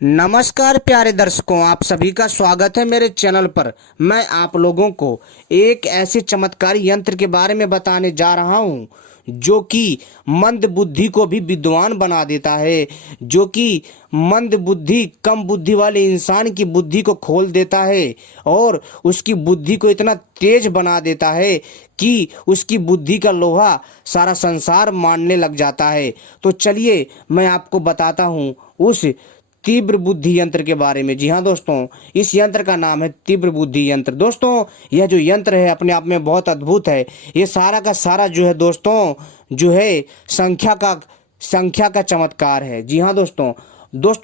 नमस्कार प्यारे दर्शकों, आप सभी का स्वागत है मेरे चैनल पर। मैं आप लोगों को एक ऐसे चमत्कारी यंत्र के बारे में बताने जा रहा हूं जो कि मंद बुद्धि को भी विद्वान बना देता है, जो कि मंद बुद्धि कम बुद्धि वाले इंसान की बुद्धि को खोल देता है और उसकी बुद्धि को इतना तेज बना देता है कि उसकी बुद्धि का लोहा सारा संसार मानने लग जाता है। तो चलिए मैं आपको बताता हूं उस तीव्र बुद्धि यंत्र के बारे में। जी हाँ दोस्तों, इस यंत्र का नाम है तीव्र बुद्धि यंत्र। दोस्तों, यह जो यंत्र है अपने आप में बहुत अद्भुत है। ये सारा का सारा जो है दोस्तों, जो है संख्या का चमत्कार है। जी हाँ दोस्तों,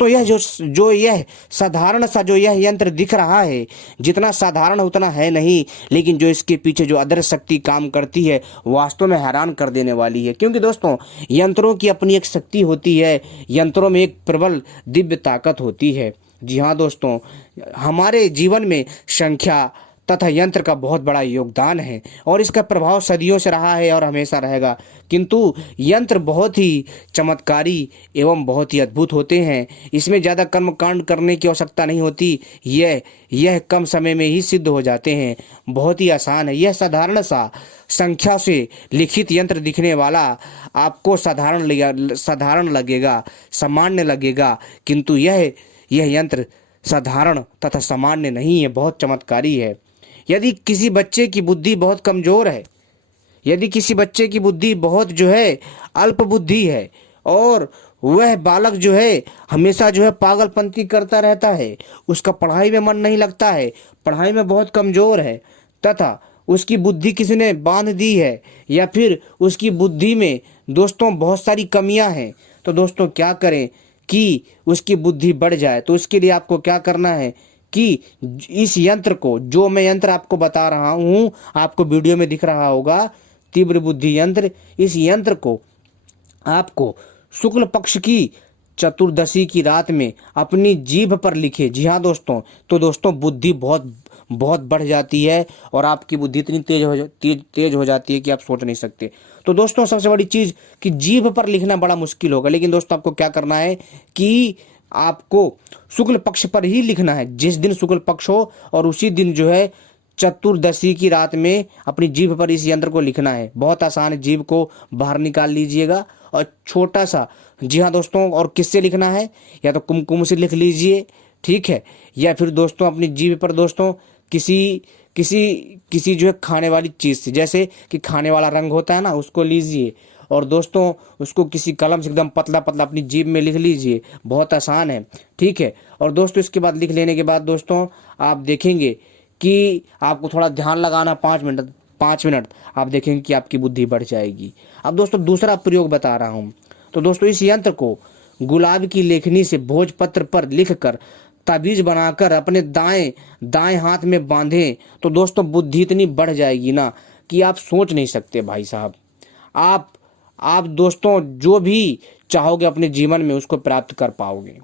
यह जो यह साधारण सा जो यह यंत्र दिख रहा है, जितना साधारण उतना है नहीं, लेकिन जो इसके पीछे जो अदृश्य शक्ति काम करती है वास्तव में हैरान कर देने वाली है। क्योंकि दोस्तों, यंत्रों की अपनी एक शक्ति होती है, यंत्रों में एक प्रबल दिव्य ताकत होती है। जी हाँ दोस्तों, हमारे जीवन में संख्या तथा यंत्र का बहुत बड़ा योगदान है और इसका प्रभाव सदियों से रहा है और हमेशा रहेगा। किंतु यंत्र बहुत ही चमत्कारी एवं बहुत ही अद्भुत होते हैं। इसमें ज़्यादा कर्मकांड करने की आवश्यकता नहीं होती। यह कम समय में ही सिद्ध हो जाते हैं। बहुत ही आसान है। यह साधारण सा संख्या से लिखित यंत्र दिखने वाला आपको साधारण लगेगा, सामान्य लगेगा, किंतु यह यंत्र साधारण तथा सामान्य नहीं है, बहुत चमत्कारी है। यदि किसी बच्चे की बुद्धि बहुत कमजोर है, यदि किसी बच्चे की बुद्धि बहुत जो है अल्प बुद्धि है और वह बालक जो है हमेशा जो है पागलपंती करता रहता है, उसका पढ़ाई में मन नहीं लगता है, पढ़ाई में बहुत कमजोर है तथा उसकी बुद्धि किसी ने बांध दी है, या फिर उसकी बुद्धि में दोस्तों बहुत सारी कमियां हैं, तो दोस्तों क्या करें कि उसकी बुद्धि बढ़ जाए। तो इसके लिए आपको क्या करना है कि इस यंत्र को, जो मैं यंत्र आपको बता रहा हूं, आपको वीडियो में दिख रहा होगा, तीव्र बुद्धि यंत्र, इस यंत्र को आपको शुक्ल पक्ष की चतुर्दशी की रात में अपनी जीभ पर लिखे। जी हाँ दोस्तों, तो दोस्तों बुद्धि बहुत बहुत बढ़ जाती है और आपकी बुद्धि इतनी तेज हो जाती है कि आप सोच नहीं सकते। तो दोस्तों सबसे बड़ी चीज कि जीभ पर लिखना बड़ा मुश्किल होगा, लेकिन दोस्तों आपको क्या करना है कि आपको शुक्ल पक्ष पर ही लिखना है, जिस दिन शुक्ल पक्ष हो और उसी दिन जो है चतुर्दशी की रात में अपनी जीभ पर इस यंत्र को लिखना है। बहुत आसान है, जीभ को बाहर निकाल लीजिएगा और छोटा सा, जी हाँ दोस्तों, और किससे लिखना है, या तो कुमकुम से लिख लीजिए, ठीक है, या फिर दोस्तों अपनी जीभ पर दोस्तों किसी किसी किसी जो है खाने वाली चीज से, जैसे कि खाने वाला रंग होता है ना, उसको लीजिए और दोस्तों उसको किसी कलम से एकदम पतला पतला अपनी जीभ में लिख लीजिए। बहुत आसान है, ठीक है। और दोस्तों इसके बाद लिख लेने के बाद दोस्तों आप देखेंगे कि आपको थोड़ा ध्यान लगाना, 5 मिनट आप देखेंगे कि आपकी बुद्धि बढ़ जाएगी। अब दोस्तों दूसरा प्रयोग बता रहा हूँ। तो दोस्तों इस यंत्र को गुलाब की लेखनी से भोजपत्र पर लिखकर ताबीज बनाकर अपने दाएं हाथ में बांधें, तो दोस्तों बुद्धि इतनी बढ़ जाएगी ना कि आप सोच नहीं सकते भाई साहब। आप दोस्तों जो भी चाहोगे अपने जीवन में उसको प्राप्त कर पाओगे।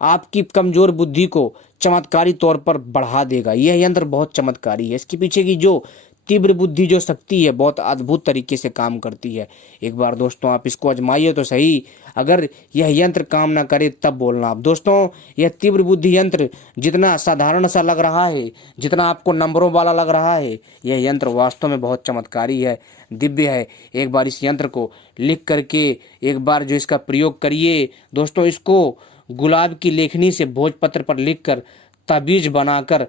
आपकी कमजोर बुद्धि को चमत्कारी तौर पर बढ़ा देगा। यह यंत्र बहुत चमत्कारी है। इसके पीछे की जो तीव्र बुद्धि जो शक्ति है बहुत अद्भुत तरीके से काम करती है। एक बार दोस्तों आप इसको आजमाइए तो सही। अगर यह यंत्र काम ना करे तब बोलना आप। दोस्तों यह तीव्र बुद्धि यंत्र जितना साधारण सा लग रहा है, जितना आपको नंबरों वाला लग रहा है, यह यंत्र वास्तव में बहुत चमत्कारी है, दिव्य है। एक बार इस यंत्र को लिख करके एक बार जो इसका प्रयोग करिए दोस्तों, इसको गुलाब की लेखनी से भोजपत्र पर लिखकर ताबीज बनाकर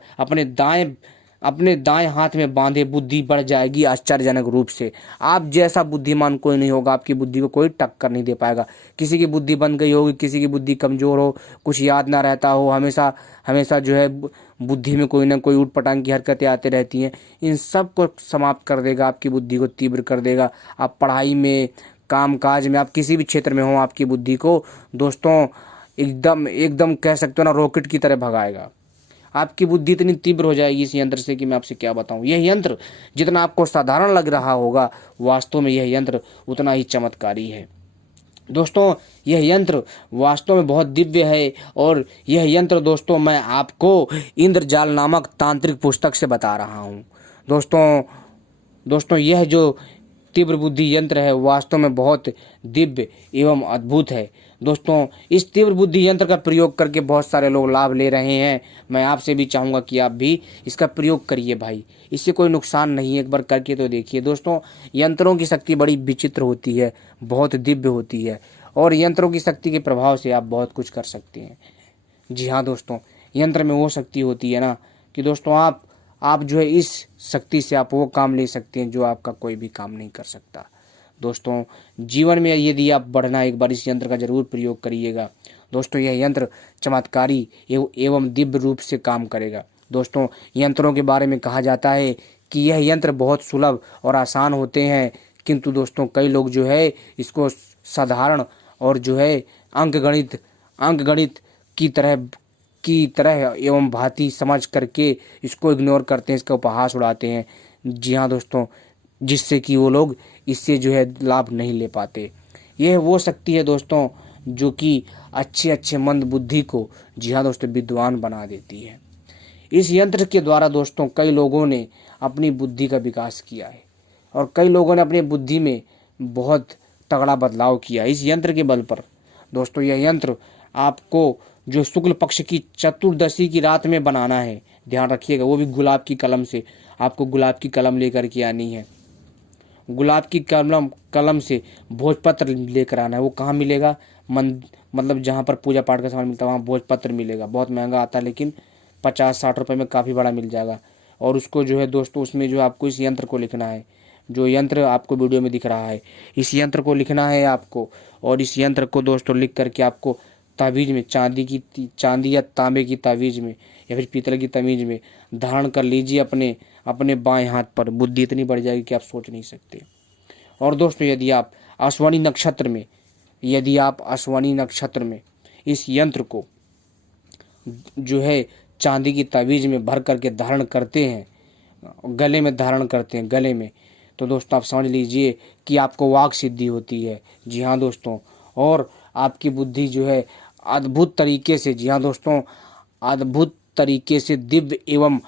अपने दाएं हाथ में बांधे, बुद्धि बढ़ जाएगी आश्चर्यजनक रूप से। आप जैसा बुद्धिमान कोई नहीं होगा, आपकी बुद्धि को कोई टक्कर नहीं दे पाएगा। किसी की बुद्धि बन गई होगी, किसी की बुद्धि कमजोर हो, कुछ याद ना रहता हो, हमेशा जो है बुद्धि में कोई ना कोई ऊटपटांग की हरकतें आती रहती हैं, इन सब को समाप्त कर देगा, आपकी बुद्धि को तीव्र कर देगा। आप पढ़ाई में, काम काज में, आप किसी भी क्षेत्र में हो, आपकी बुद्धि को दोस्तों एकदम एकदम कह सकते हो ना, रॉकेट की तरह भगाएगा। आपकी बुद्धि इतनी तीव्र हो जाएगी इस यंत्र से कि मैं आपसे क्या बताऊं। यह यंत्र जितना आपको साधारण लग रहा होगा, वास्तव में यह यंत्र उतना ही चमत्कारी है। दोस्तों यह यंत्र वास्तव में बहुत दिव्य है और यह यंत्र दोस्तों मैं आपको इंद्रजाल नामक तांत्रिक पुस्तक से बता रहा हूँ। दोस्तों यह जो तीव्र बुद्धि यंत्र है वास्तव में बहुत दिव्य एवं अद्भुत है। दोस्तों इस तीव्र बुद्धि यंत्र का प्रयोग करके बहुत सारे लोग लाभ ले रहे हैं। मैं आपसे भी चाहूँगा कि आप भी इसका प्रयोग करिए भाई, इससे कोई नुकसान नहीं है, एक बार करके तो देखिए। दोस्तों यंत्रों की शक्ति बड़ी विचित्र होती है, बहुत दिव्य होती है, और यंत्रों की शक्ति के प्रभाव से आप बहुत कुछ कर सकते हैं। जी हाँ दोस्तों, यंत्र में वो शक्ति होती है ना कि दोस्तों आप जो है इस शक्ति से आप वो काम ले सकते हैं जो आपका कोई भी काम नहीं कर सकता। दोस्तों जीवन में यदि आप बढ़ना, एक बार इस यंत्र का जरूर प्रयोग करिएगा। दोस्तों यह यंत्र चमत्कारी एवं दिव्य रूप से काम करेगा। दोस्तों यंत्रों के बारे में कहा जाता है कि यह यंत्र बहुत सुलभ और आसान होते हैं, किंतु दोस्तों कई लोग जो है इसको साधारण और जो है अंकगणित की तरह एवं भांति समझ करके इसको इग्नोर करते हैं, इसका उपहास उड़ाते हैं। जी हाँ दोस्तों, जिससे कि वो लोग इससे जो है लाभ नहीं ले पाते। यह वो शक्ति है दोस्तों जो कि अच्छे मंद बुद्धि को, जी हाँ दोस्तों, विद्वान बना देती है। इस यंत्र के द्वारा दोस्तों कई लोगों ने अपनी बुद्धि का विकास किया है और कई लोगों ने अपनी बुद्धि में बहुत तगड़ा बदलाव किया इस यंत्र के बल पर। दोस्तों यह यंत्र आपको जो शुक्ल पक्ष की चतुर्दशी की रात में बनाना है, ध्यान रखिएगा, वो भी गुलाब की कलम से। आपको गुलाब की कलम लेकर के आनी है, गुलाब की कलम से भोजपत्र लेकर आना है। वो कहाँ मिलेगा? मतलब जहाँ पर पूजा पाठ का सामान मिलता है वहाँ भोजपत्र मिलेगा। बहुत महंगा आता है लेकिन 50-60 रुपये में काफ़ी बड़ा मिल जाएगा। और उसको जो है दोस्तों उसमें जो आपको इस यंत्र को लिखना है, जो यंत्र आपको वीडियो में दिख रहा है, इस यंत्र को लिखना है आपको। और इस यंत्र को दोस्तों लिख करके आपको ताबीज में, चांदी या तांबे की ताबीज में या फिर पीतल की ताबीज में धारण कर लीजिए अपने बाएं हाथ पर। बुद्धि इतनी बढ़ जाएगी कि आप सोच नहीं सकते। और दोस्तों यदि आप अश्वनी नक्षत्र में इस यंत्र को जो है चांदी की ताबीज में भर करके धारण करते हैं, गले में धारण करते हैं, गले में, तो दोस्तों आप समझ लीजिए कि आपको वाक सिद्धि होती है। जी हाँ दोस्तों, और आपकी बुद्धि जो है अद्भुत तरीके से, जी हाँ दोस्तों, अद्भुत तरीके से दिव्य एवं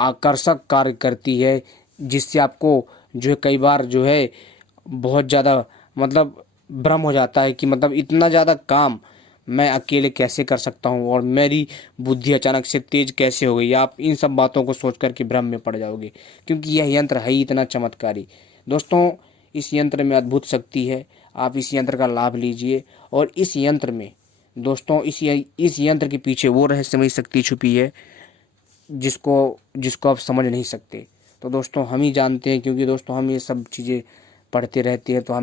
आकर्षक कार्य करती है, जिससे आपको जो है कई बार जो है बहुत ज़्यादा मतलब भ्रम हो जाता है कि मतलब इतना ज़्यादा काम मैं अकेले कैसे कर सकता हूँ और मेरी बुद्धि अचानक से तेज कैसे हो गई। आप इन सब बातों को सोच कर के भ्रम में पड़ जाओगे, क्योंकि यह यंत्र है ही इतना चमत्कारी। दोस्तों इस यंत्र में अद्भुत शक्ति है, आप इस यंत्र का लाभ लीजिए। और इस यंत्र में दोस्तों इस यंत्र के पीछे वो रहस्यमयी शक्ति छुपी है जिसको आप समझ नहीं सकते। तो दोस्तों हम ही जानते हैं, क्योंकि दोस्तों हम ये सब चीज़ें पढ़ते रहते हैं, तो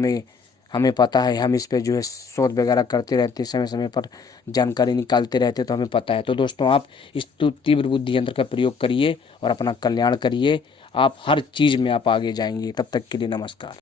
हमें पता है, हम इस पे जो है शोध वगैरह करते रहते हैं, समय समय पर जानकारी निकालते रहते हैं, तो हमें पता है। तो दोस्तों आप इस तीव्र बुद्धि यंत्र का प्रयोग करिए और अपना कल्याण करिए। आप हर चीज़ में आप आगे जाएंगे। तब तक के लिए नमस्कार।